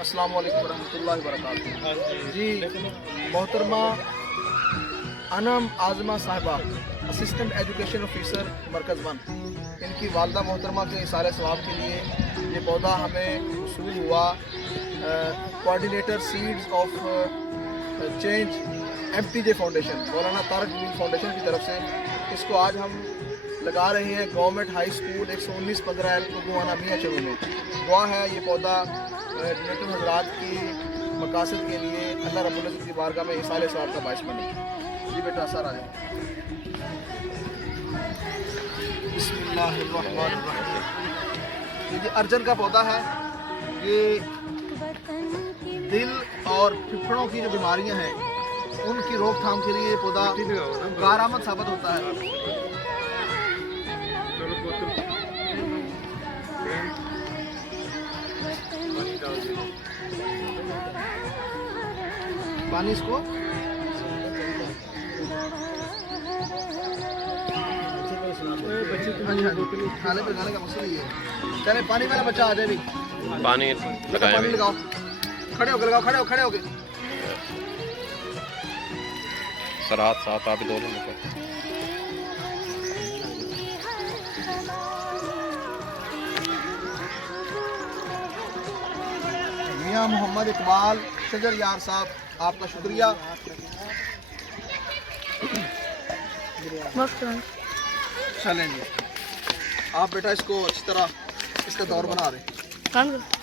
السلام علیکم ورحمۃ اللہ وبرکاتہ. جی محترمہ انم عاظمہ صاحبہ اسسٹنٹ ایجوکیشن آفیسر مرکز 1، ان کی والدہ محترمہ کے اثار ثواب کے لیے یہ پودا ہمیں وصول ہوا coordinator seeds of change MTJ foundation, Maulana Tariq Jamil foundation کی طرف سے. اس کو آج ہم لگا رہے ہیں گورنمنٹ ہائی اسکول 119-15 گوانا میاں چلو میں. دعا ہے یہ پودا ڈونیٹر حضرات کی مقاصد کے لیے اللہ رب العزت کی بارگاہ میں اصال ثواب کا باعث بنے. جی بیٹا سر آئے. بسم اللہ الرحمن الرحیم. یہ ارجن کا پودا ہے. یہ دل اور پھپھڑوں کی جو بیماریاں ہیں ان کی روک تھام کے لیے یہ پودا کارآمد ثابت ہوتا ہے. پانی اس کو کھانے پہ کھانے کا مقصد ہی ہے. چلے پانی میرا بچہ آ جائے بھی پانی پانی لگاؤ. کھڑے ہو کے لگاؤ. کھڑے ہو کے سر ہاتھ ساتھ آپ دونوں میں میاں محمد اقبال شجر یار صاحب آپ کا شکریہ. چلیں جی آپ بیٹا اس کو اچھی طرح اس کا دور بنا رہے ہیں.